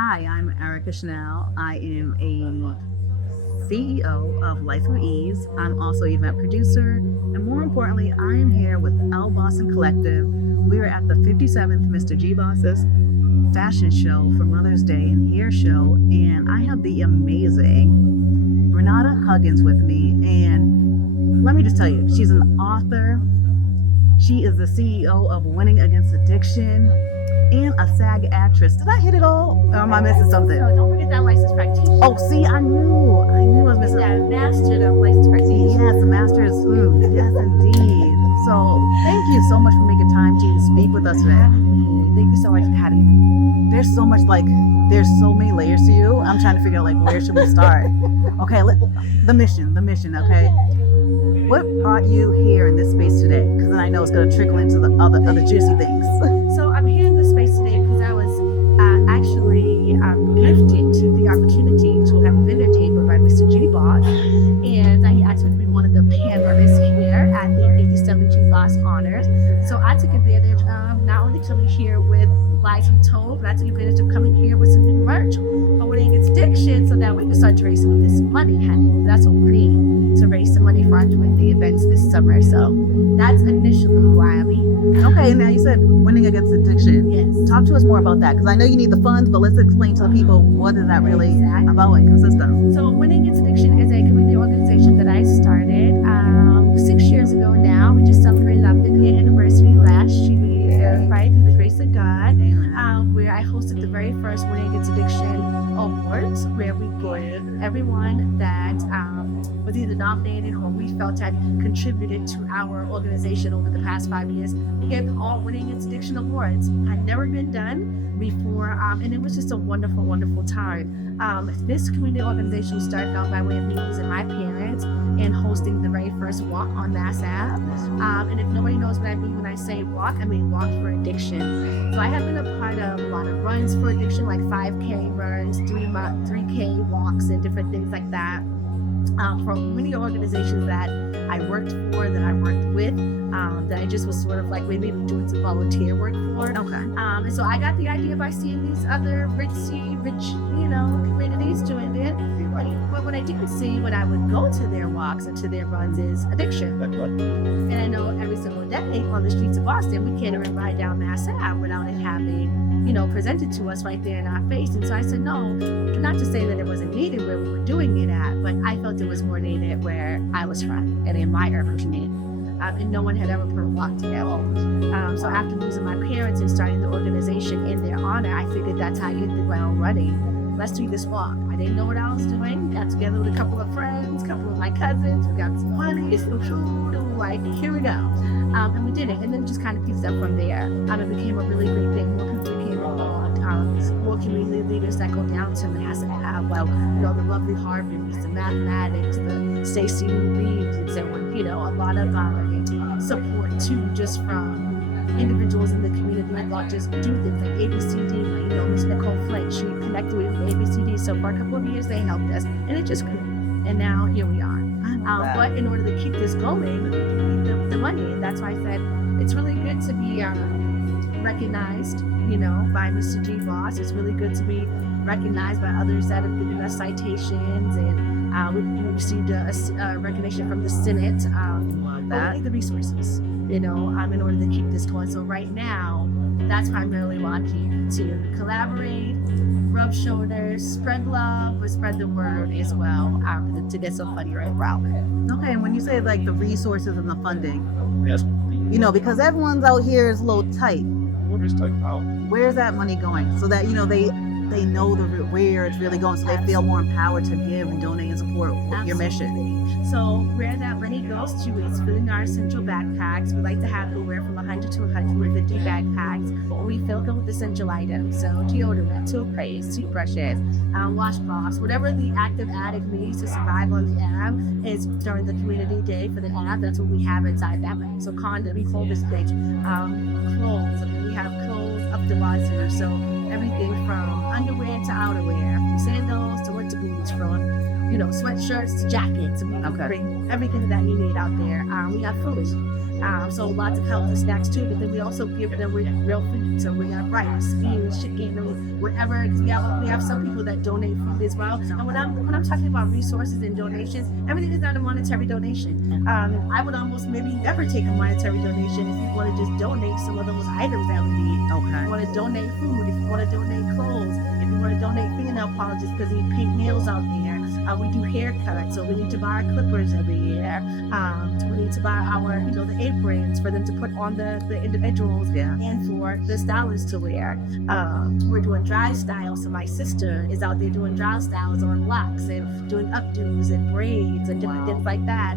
Hi, I'm Erica Chanel. I am a CEO of Life with Ease. I'm also an event producer. And more importantly, I am here with L Boston Collective. We are at the 57th Mr. G Boss's fashion show for Mother's Day and hair show. And I have the amazing Renarda Huggins with me. And let me just tell you, she's an author. She is the CEO of Winning Against Addiction and a SAG actress. Did I hit it all? Or am I missing something? No, don't forget that licensed practitioner. Oh, see, I knew I was missing. Yeah, master of licensed practitioner. Yes, the master's. Yes, indeed. So, thank you so much for making time to speak with us today. Thank you so much for having me. There's so much, there's so many layers to you. I'm trying to figure out, where should we start? Okay, the mission, okay? What brought you here in this space today? Because then I know it's going to trickle into the other juicy things. So I'm here in this space today because I was actually gifted the opportunity to have a dinner table by Mr. G Boss, and he asked me to be one of the panelists here at the 87 G Boss Honors. So I took advantage of not only coming here with lies we told, but I took advantage of coming here with some new merch for Winning Against Addiction so that we can start to raise some of this money, honey. That's what we need, to raise some money for our community events this summer. So that's initially why I'm here. Okay, now you said Winning Against Addiction. Yes. Talk to us more about that, because I know you need the funds, but let's explain to the people what is that really about and consist of. So Winning Against Addiction is a community organization that I started 6 years ago now. We just celebrated our 50th anniversary last year, right, through the grace of God, where I hosted the very first Winning Against Addiction Awards, where we gave everyone that was either nominated or we felt had contributed to our organization over the past 5 years. We gave them all Winning Against Addiction Awards. Had never been done before, and it was just a wonderful, wonderful time. This community organization started out by way of me using my parents and hosting the very first walk on Mass Ave. And if nobody knows what I mean when I say walk, I mean walk for addiction. So I have been a part of a lot of runs for addiction, like 5K runs, 3K walks, and different things like that. From many organizations that I worked for, that I worked with, that I just was sort of maybe doing some volunteer work for. Okay. And so I got the idea by seeing these other rich, communities doing it. But what I didn't see when I would go to their walks and to their runs is addiction. And I know every single day on the streets of Boston, we can't even ride down Mass Ave without it having, presented to us right there in our face. And so I said, no, not to say that it wasn't needed where we were doing it at, but I felt it was more needed where I was from and in my urban community. And no one had ever put a walk together. So after losing my parents and starting the organization in their honor, I figured that's how you hit the ground running. Let's do this walk. I didn't know what I was doing. Got together with a couple of friends, a couple of my cousins. We got some money, some food, and here we go. And we did it. And then just kind of pieced up from there. It became a really great thing. More people came along. More community leaders that go down to Mass Ave. The lovely Harveys, the mathematics, the Stacey Reeves, and so on. A lot of support too, just from individuals in the community that thought just do things like ABCD. Miss Nicole Flint, she connected with ABCD. So for a couple of years, they helped us, and it just grew. And now here we are. But in order to keep this going, we need the money, and that's why I said it's really good to be recognized, by Mr. G Boss. It's really good to be recognized by others that have given us citations, and we received a recognition from the Senate. But we need the resources, in order to keep this going. So right now, that's primarily why I'm here, to collaborate, rub shoulders, spread love, but spread the word as well, to get some money right around. Okay, and when you say the resources and the funding, Yes. Because everyone's out here is a little tight. What is type out? Where's that money going? So that they know where it's really going, so they feel more empowered to give and donate and support your mission. So where that money goes to is filling our essential backpacks. We like to have anywhere from 100 to 150 backpacks. We fill them with essential items, so deodorant, toothpaste, toothbrushes, washcloths, whatever the active addict needs to survive on the app is during the community day for the app. That's what we have inside that bag. So condoms, hold this bitch, clothes. I mean, we have clothes up to wazoo. So everything from underwear to outerwear, from sandals to to boots, from sweatshirts to jackets. We Okay. bring everything that you need out there. We have food. So lots of healthy snacks too, but then we also give them real food. So we have rice, beans, chicken, and whatever. Because we have some people that donate food as well. And when I'm talking about resources and donations, everything is not a monetary donation. I would almost maybe never take a monetary donation if you want to just donate some of those items that we need. Okay. If you want to donate food, if you want to donate clothes, if you want to donate fingernail polishes because we paint nails out there. We do haircuts, so we need to buy our clippers every year. We need to buy our, the aprons for them to put on the individuals, and for the stylists to wear. We're doing dry styles, so my sister is out there doing dry styles on locks and doing updos and braids and different things like that.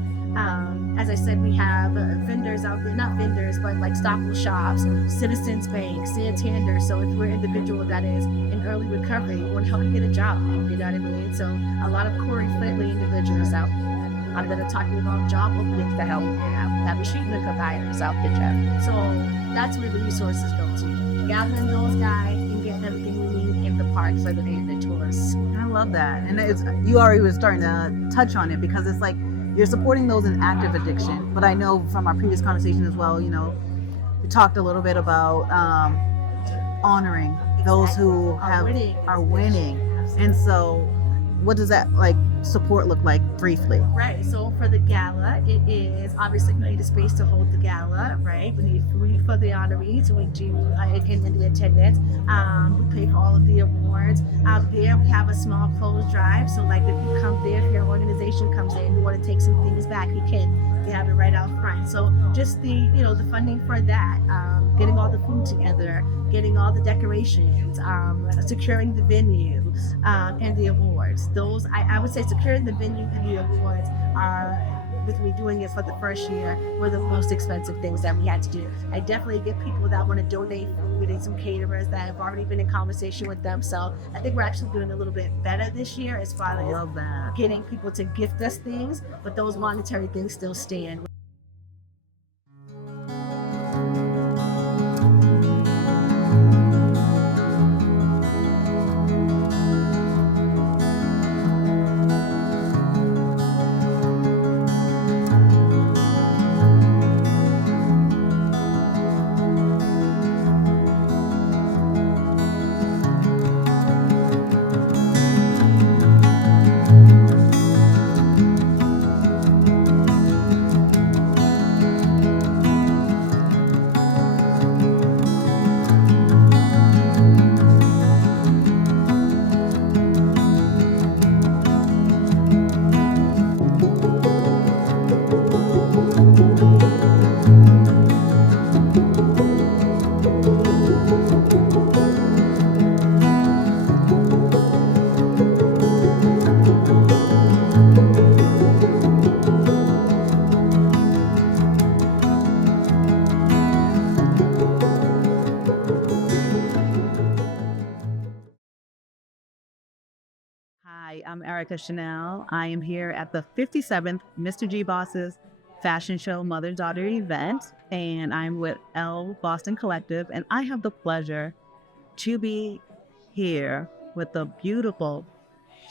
As I said, we have vendors out there, not vendors, but like stocking shops, Citizens Bank, Santander. So if we're an individual that is in early recovery, we want to help you get a job, you know what I mean? So a lot of Corey-friendly individuals out there that are talking about job openings to help have machine providers out there. So that's where the resources go to. Gathering those guys and getting everything we need in the park for the day of the tours. I love that. And you already was starting to touch on it, because it's like you're supporting those in active addiction. But I know from our previous conversation as well, we talked a little bit about honoring those who are winning. And so what does that support look like briefly? Right. So for the gala, it is obviously we need a space to hold the gala, right? We need food for the honorees. We do in the attendance. We pay for all of the awards. Out there, we have a small clothes drive. So if you come there, if your organization comes in, you want to take some things back, you can. We have it right out front. So just the funding for that, getting all the food together, getting all the decorations, securing the venue, and the awards. Those, I would say securing the venue and the awards are, with me doing it for the first year, were the most expensive things that we had to do. I definitely get people that want to donate food and some caterers that have already been in conversation with them. So I think we're actually doing a little bit better this year as far as getting people to gift us things, but those monetary things still stand. Hi, I'm Erica Chanel. I am here at the 57th Mr. G Boss's fashion show mother-daughter event, and I'm with L Boston Collective, and I have the pleasure to be here with the beautiful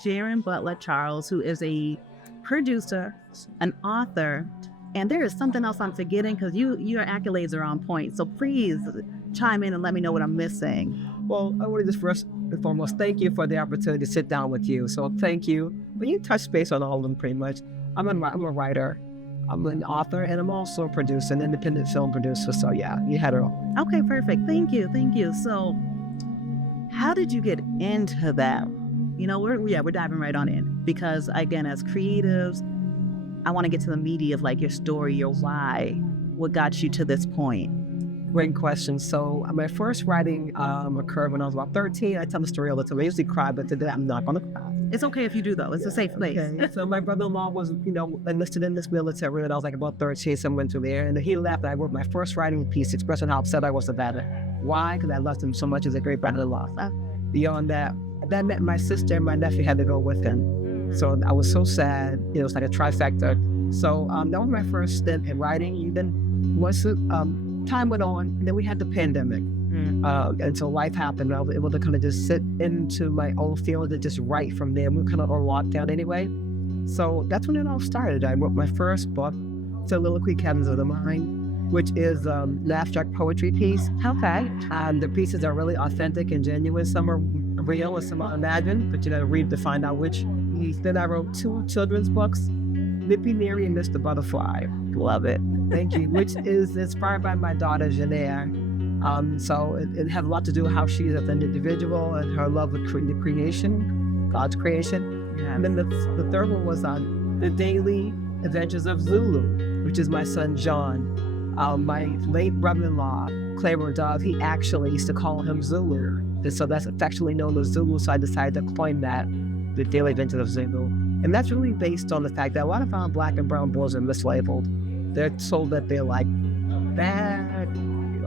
Sharon Butler-Charles, who is a producer, an author, and there is something else I'm forgetting, because your accolades are on point. So please chime in and let me know what I'm missing. Well, I want to just first and foremost thank you for the opportunity to sit down with you. So thank you. But you touch base on all of them pretty much. I'm a writer, I'm an author, and I'm also a producer, an independent film producer. So yeah, you had it all. Okay, perfect. Thank you. So how did you get into that? We're diving right on in, because again, as creatives, I want to get to the meaty of your story, your why, what got you to this point. Great question. So my first writing occurred when I was about 13. I tell the story all the time. I usually cry, but today I'm not going to cry. It's okay if you do, though. It's a safe place. Okay. So my brother-in-law was, enlisted in this military when I was about 13. So I went to there, and he left. I wrote my first writing piece expressing how upset I was about it. Why? Because I loved him so much as a great brother-in-law. Beyond that meant my sister and my nephew had to go with him. So I was so sad. It was like a trifecta. So that was my first stint in writing. Then once time went on, and then we had the pandemic. And so life happened. I was able to kind of just sit into my own field and just write from there. We were kind of on lockdown anyway. So that's when it all started. I wrote my first book, Soliloquy, Chasms of the Mind, which is an abstract poetry piece. Okay. The pieces are really authentic and genuine. Some are real and some are imagined, but you gotta read to find out which. Then I wrote 2 children's books, Nippy, Neri, and Mr. Butterfly. Love it. Thank you. Which is inspired by my daughter, Janaire. So it had a lot to do with how she is as an individual and her love of creation, God's creation. Yeah. And then the third one was on the daily adventures of Zulu, which is my son, John. My late brother-in-law, Claiborne Dove, he actually used to call him Zulu. And so that's affectionately known as Zulu, so I decided to coin that, the daily adventures of Zulu. And that's really based on the fact that a lot of our Black and brown boys are mislabeled. They're told that they're like bad,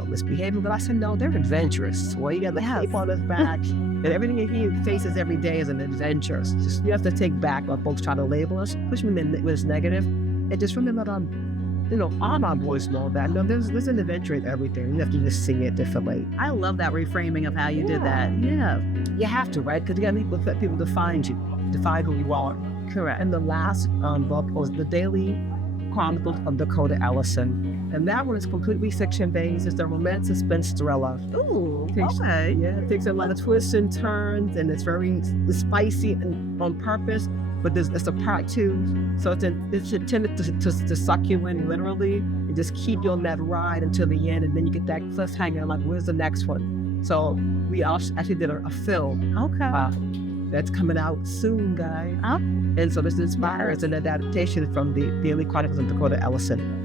misbehaving, but I said, no, they're adventurous. Well, you got the cape on his back, and everything he faces every day is an adventure. Just, you have to take back what folks try to label us, especially when it's negative, and just remember that all our boys know that. No, there's an adventure in everything. You have to just see it differently. I love that reframing of how you did that. Yeah. You have to, right? Because you got to let people define you, define who you are. Correct. And the last book was the Daily Chronicles of Dakota, Ellison. And that one is completely fiction-based. It's a romance suspense thriller. Ooh, okay. Yeah, it takes a lot of twists and turns, and it's very spicy and on purpose, but it's a part 2. So it's intended to suck you in literally and just keep you on that ride until the end, and then you get that cliffhanger, like, where's the next one? So we actually did a film. Okay. That's coming out soon, guys. Oh. And so this inspires an adaptation from the Daily Chronicles of Dakota Ellison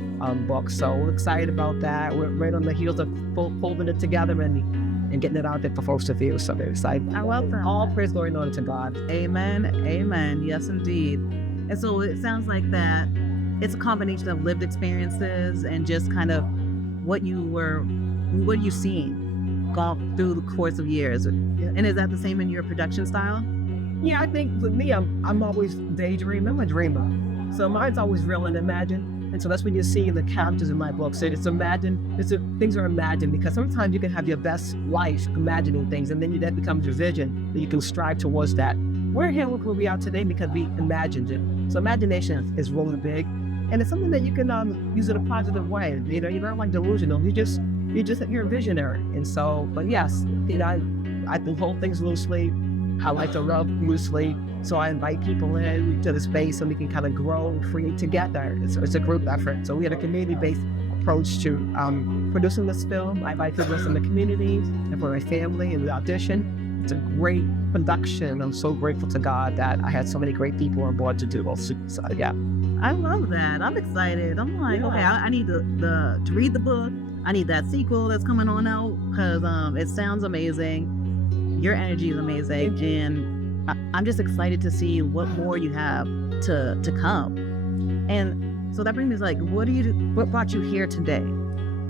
book. So we're excited about that. We're right on the heels of folding it together and getting it out there for folks to view. So we're excited. I love that. All praise, glory, and honor to God. Amen. Amen. Yes, indeed. And so it sounds like that it's a combination of lived experiences and just kind of what you've seen gone through the course of years. Yeah. And is that the same in your production style? Yeah, I think with me, I'm always daydreaming. I'm a dreamer. So mine's always real and imagined. And so that's when you see the characters in my book. So things are imagined, because sometimes you can have your best life imagining things, and then that becomes your vision, that you can strive towards that. We're here where we are today because we imagined it. So imagination is really big, and it's something that you can use in a positive way. You're not like delusional. You're a visionary. And so, but yes, I can hold things loosely. I like to rub loosely. So I invite people in to the space so we can kind of grow and create together. It's a group effort. So we had a community-based approach to producing this film. I invite people in the community and for my family and the audition. It's a great production. I'm so grateful to God that I had so many great people on board to do it. So yeah. I love that. I'm excited. I'm like, okay, I need to read the book. I need that sequel that's coming on out because it sounds amazing. Your energy is amazing, and I'm just excited to see what more you have to come. And so that brings me what brought you here today?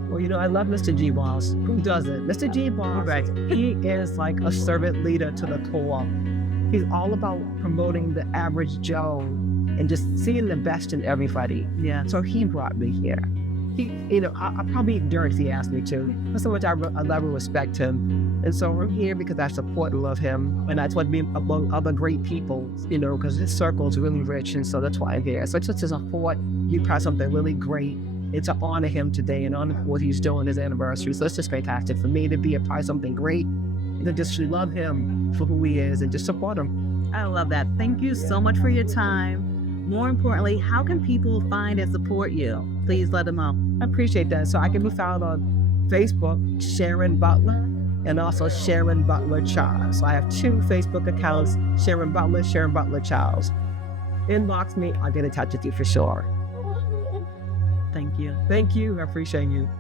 Well, I love Mr. G. Walls. Who doesn't? Mr. G. Walls, right. He is like a servant leader to the core. He's all about promoting the average Joe and just seeing the best in everybody. Yeah. So he brought me here. I probably ignorant if he asked me to. That's how much I love and respect him. And so I'm here because I support and love him. And that's what being among other great people, because his circle is really rich. And so that's why I'm here. So it's just a support. He brought something really great. It's to honor him today and honor what he's doing his anniversary. So it's just fantastic for me to be a part of something great and to just love him for who he is and just support him. I love that. Thank you so much for your time. More importantly, how can people find and support you? Please let them know. I appreciate that. So I can be found on Facebook, Sharon Butler, and also Sharon Butler-Charles. So I have 2 Facebook accounts, Sharon Butler, Sharon Butler-Charles. Inbox me, I'll get in touch with you for sure. Thank you. Thank you. I appreciate you.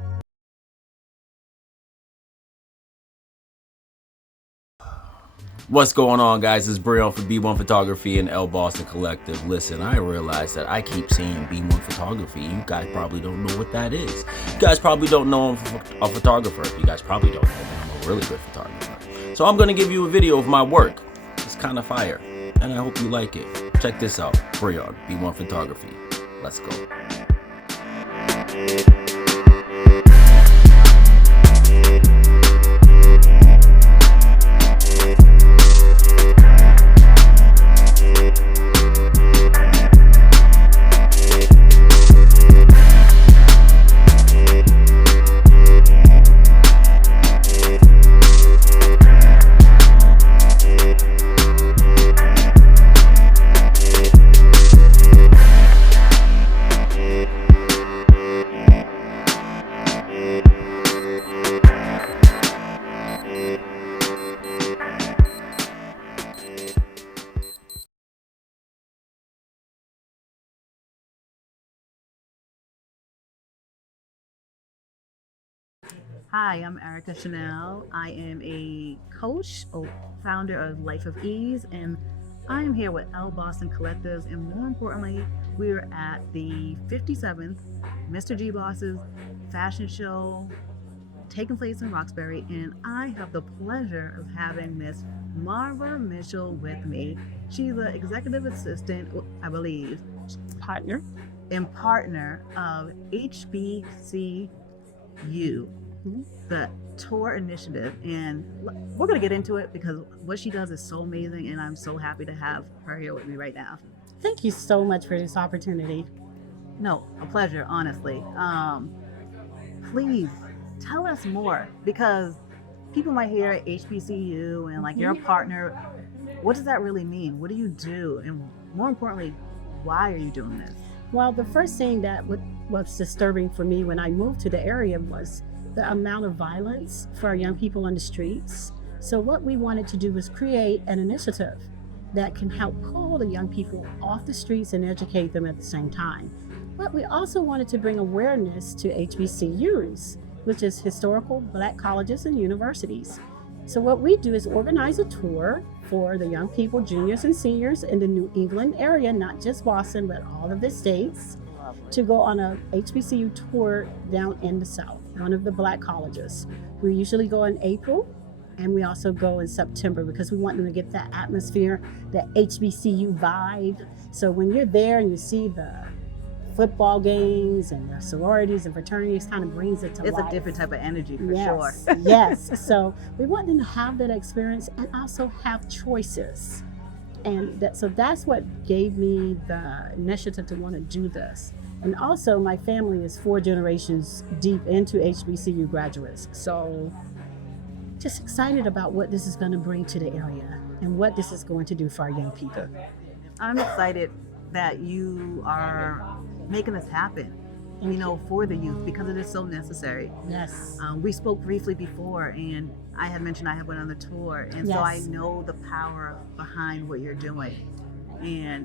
What's going on, guys? It's Brion for B1 Photography and L Boston Collective. Listen, I realize that I keep saying B1 Photography. You guys probably don't know what that is. You guys probably don't know I'm a photographer. You guys probably don't know that I'm a really good photographer. So I'm going to give you a video of my work. It's kind of fire, and I hope you like it. Check this out. Brion, B1 Photography. Let's go. Hi, I'm Erica Chanel. I am a coach, founder of Life of Ease, and I am here with L Boston Collectives. And more importantly, we're at the 57th Mr. G Boss's fashion show taking place in Roxbury. And I have the pleasure of having Miss Marva Mitchell with me. She's an executive assistant, I believe, Partner. and partner of HBCU, the tour initiative. And we're going to get into it because what she does is so amazing, and I'm so happy to have her here with me right now. Thank you so much for this opportunity. No, a pleasure, honestly. Please tell us more, because people might hear HBCU and like you're a partner. What does that really mean? What do you do? And more importantly, why are you doing this? Well, the first thing that was disturbing for me when I moved to the area was the amount of violence for our young people on the streets. So what we wanted to do was create an initiative that can help pull the young people off the streets and educate them at the same time. But we also wanted to bring awareness to HBCUs, which is historical Black colleges and universities. So what we do is organize a tour for the young people, juniors and seniors in the New England area, not just Boston, but all of the states, to go on a HBCU tour down in the South, one of the Black colleges. We usually go in April, and we also go in September because we want them to get that atmosphere, that HBCU vibe. So when you're there and you see the football games and the sororities and fraternities, kind of brings it to life. It's a different type of energy for sure. Yes. So we want them to have that experience and also have choices. And so that's what gave me the initiative to want to do this. And also my family is 4 generations deep into HBCU graduates. So just excited about what this is going to bring to the area and what this is going to do for our young people. I'm excited that you are making this happen, for the youth, because it is so necessary. Yes. We spoke briefly before, and I had mentioned I had went on the tour, and so I know the power behind what you're doing. And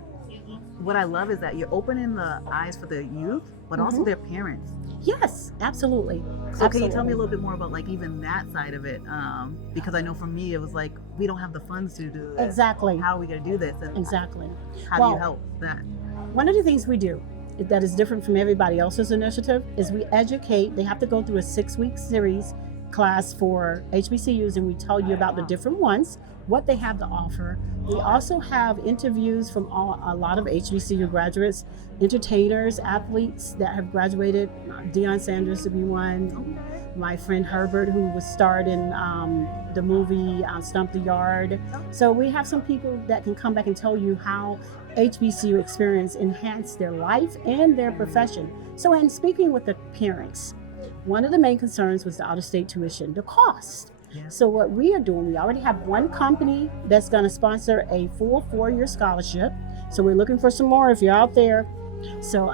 what I love is that you're opening the eyes for the youth, but also their parents. Yes, absolutely. So can you tell me a little bit more about like even that side of it? Because I know for me, it was like, we don't have the funds to do this. Exactly. How are we going to do this? And Exactly. how do you help that? One of the things we do that is different from everybody else's initiative is we educate. They have to go through a 6-week series class for HBCUs, and we tell you about the different ones, what they have to offer. We also have interviews from a lot of HBCU graduates, entertainers, athletes that have graduated. Deion Sanders to be one. My friend Herbert, who was starred in the movie Stump the Yard. So we have some people that can come back and tell you how HBCU experience enhanced their life and their profession. So in speaking with the parents, one of the main concerns was the out-of-state tuition, the cost. Yeah. So what we are doing, we already have one company that's going to sponsor a full 4-year scholarship. So we're looking for some more if you're out there. So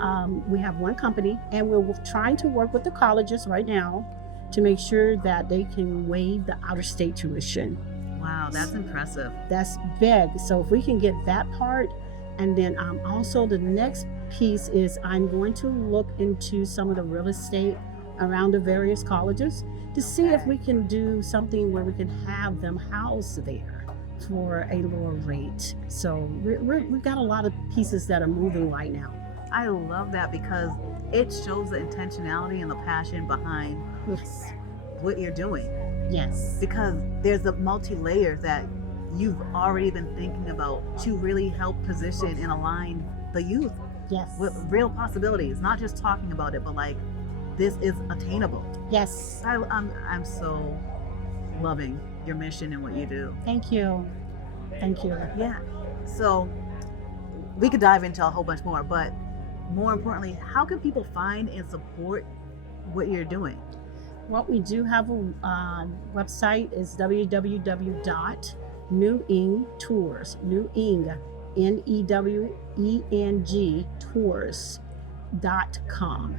we have one company, and we're trying to work with the colleges right now to make sure that they can waive the out-of-state tuition. Wow, that's impressive. That's big. So if we can get that part, and then also the next piece is I'm going to look into some of the real estate around the various colleges to see if we can do something where we can have them housed there for a lower rate. So we've got a lot of pieces that are moving right now. I love that because it shows the intentionality and the passion behind what you're doing. Yes. Because there's the multi-layers that you've already been thinking about to really help position and align the youth with real possibilities, not just talking about it, but like this is attainable. Yes. I'm so loving your mission and what you do. Thank you. Thank you. Yeah. So we could dive into a whole bunch more, but more importantly, how can people find and support what you're doing? What we do have a website is www.neweng.tours, Neweng, Neweng, tours.com.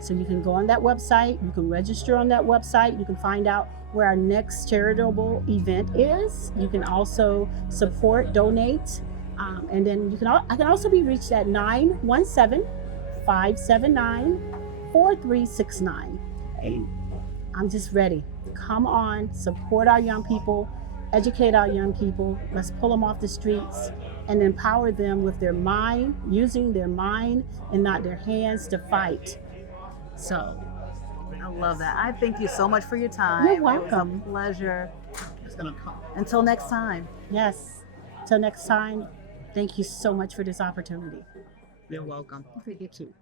So you can go on that website, you can register on that website, you can find out where our next charitable event is. You can also support, donate, and then I can also be reached at 917-579-4369. I'm just ready. Come on, support our young people, educate our young people. Let's pull them off the streets and empower them with their mind, using their mind and not their hands to fight. So, I love that. I thank you so much for your time. You're welcome. It was a pleasure. Until next time. yes, till next time, thank you so much for this opportunity. You're welcome. You too.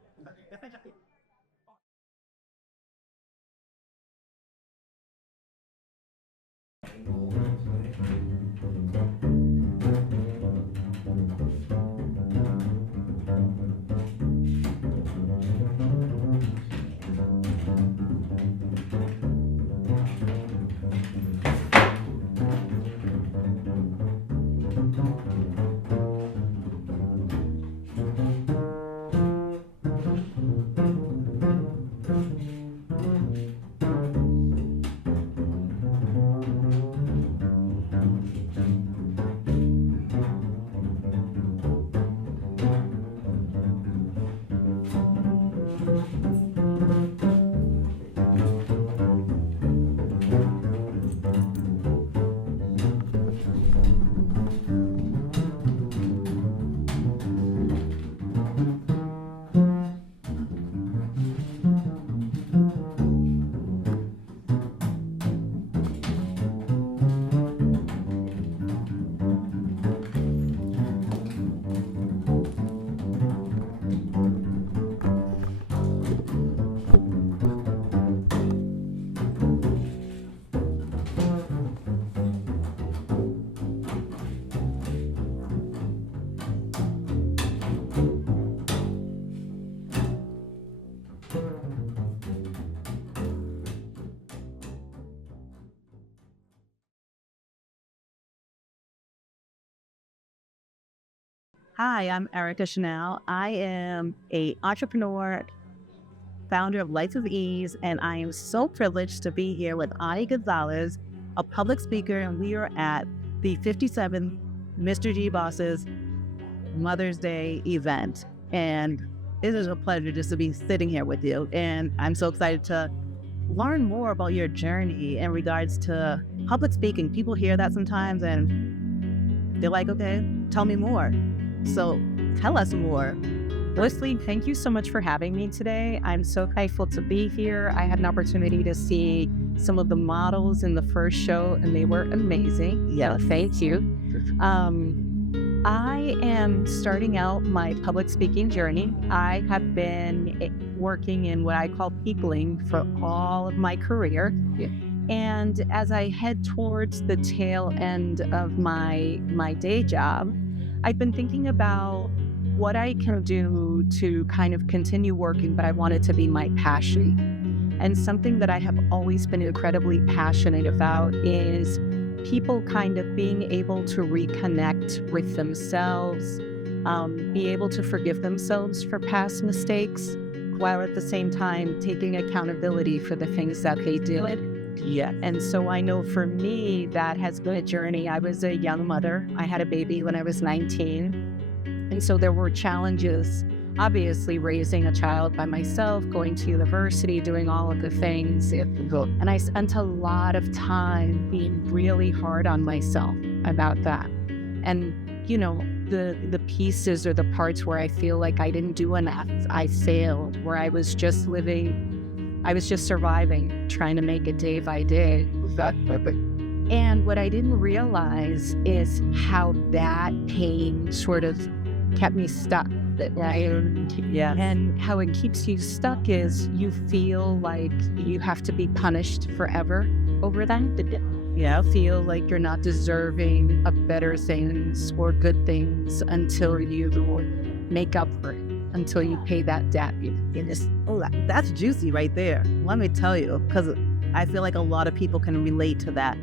Hi, I'm Erica Chanel. I am a entrepreneur, founder of Life of Ease, and I am so privileged to be here with Ani Gonzalez, a public speaker, and we are at the 57th Mr. G Boss's Mother's Day event. And it is a pleasure just to be sitting here with you. And I'm so excited to learn more about your journey in regards to public speaking. People hear that sometimes and they're like, okay, tell me more. So tell us more. Firstly, thank you so much for having me today. I'm so thankful to be here. I had an opportunity to see some of the models in the first show, and they were amazing. Yeah, thank you. I am starting out my public speaking journey. I have been working in what I call peopling for all of my career. Yeah. And as I head towards the tail end of my day job, I've been thinking about what I can do to kind of continue working, but I want it to be my passion. And something that I have always been incredibly passionate about is people kind of being able to reconnect with themselves, be able to forgive themselves for past mistakes, while at the same time taking accountability for the things that they did. Yeah. And so I know for me, that has been a journey. I was a young mother. I had a baby when I was 19. And so there were challenges, obviously raising a child by myself, going to university, doing all of the things. And I spent a lot of time being really hard on myself about that. And, you know, the pieces or the parts where I feel like I didn't do enough, I failed, where I was just surviving, trying to make it day by day. And what I didn't realize is how that pain sort of kept me stuck. Yeah. And how it keeps you stuck is you feel like you have to be punished forever over that. Yeah, feel like you're not deserving of better things or good things until you make up for it, until you pay that debt. That's juicy right there. Let me tell you, because I feel like a lot of people can relate to that.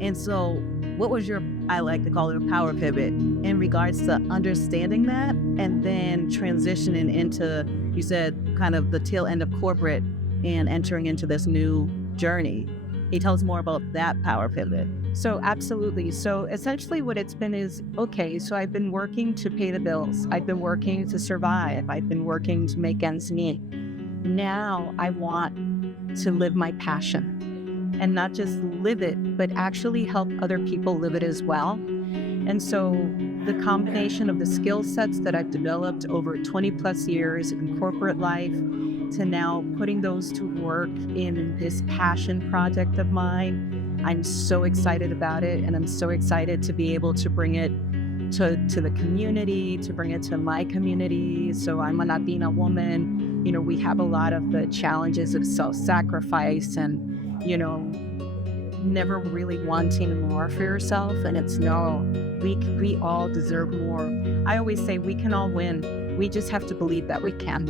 And so what was your, I like to call it a power pivot, in regards to understanding that and then transitioning into, you said, kind of the tail end of corporate and entering into this new journey? Can you tell us more about that power pivot? So absolutely. So essentially what it's been is, okay, so I've been working to pay the bills. I've been working to survive. I've been working to make ends meet. Now I want to live my passion and not just live it, but actually help other people live it as well. And so the combination of the skill sets that I've developed over 20 plus years in corporate life to now putting those to work in this passion project of mine, I'm so excited about it. And I'm so excited to be able to bring it to the community, to bring it to my community. So I'm a Latina woman. You know, we have a lot of the challenges of self-sacrifice and, you know, never really wanting more for yourself. And it's no, we all deserve more. I always say we can all win. We just have to believe that we can.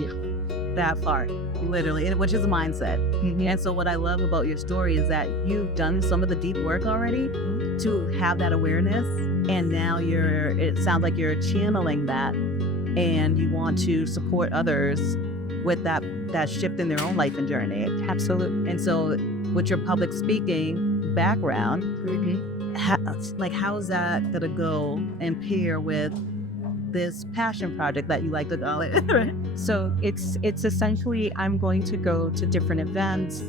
That part, literally, which is a mindset. And so what I love about your story is that you've done some of the deep work already to have that awareness. And now it sounds like you're channeling that and you want to support others with that shift in their own life and journey. Absolutely. And so with your public speaking background, how is that going to go and pair with this passion project that you like to call it? So it's essentially, I'm going to go to different events,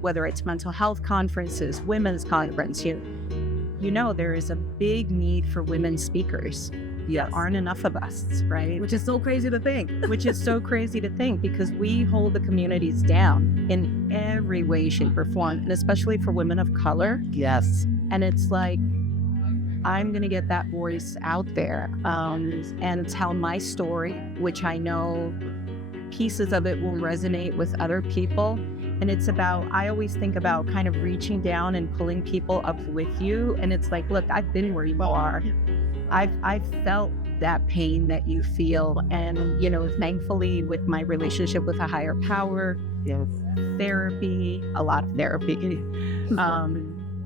whether it's mental health conferences, women's conference. You know, there is a big need for women speakers. Yes. There aren't enough of us, right? Which is so crazy to think. Because we hold the communities down in every way, shape, or form, and especially for women of color. Yes. And it's like, I'm going to get that voice out there and tell my story, which I know pieces of it will resonate with other people. And it's about, I always think about kind of reaching down and pulling people up with you. And it's like, look, I've been where you are. I've felt that pain that you feel. And, you know, thankfully with my relationship with a higher power, therapy, a lot of therapy.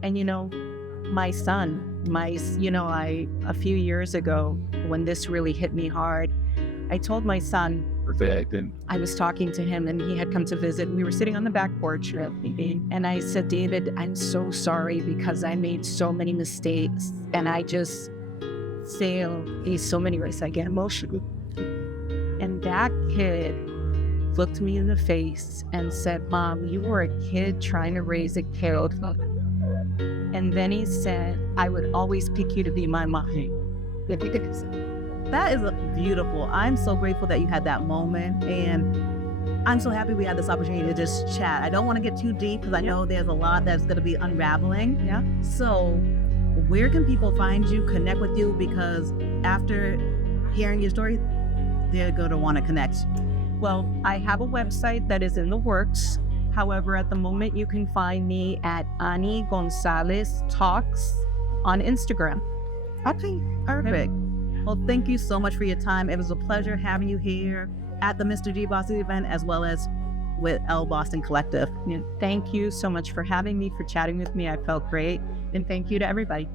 And, you know, my son, a few years ago, when this really hit me hard, I told my son, I was talking to him and he had come to visit. We were sitting on the back porch and I said, David, I'm so sorry because I made so many mistakes and I just failed in so many ways. I get emotional. And that kid looked me in the face and said, Mom, you were a kid trying to raise a kid. And then he said, I would always pick you to be my mom. That is beautiful. I'm so grateful that you had that moment. And I'm so happy we had this opportunity to just chat. I don't want to get too deep because I know there's a lot that's going to be unraveling. Yeah. So where can people find you, connect with you? Because after hearing your story, they're going to want to connect. Well, I have a website that is in the works. However, at the moment, you can find me at Ani Gonzalez Talks on Instagram. Okay, perfect. Well, thank you so much for your time. It was a pleasure having you here at the Mr. G Boston event, as well as with L Boston Collective. Thank you so much for having me, for chatting with me. I felt great. And thank you to everybody.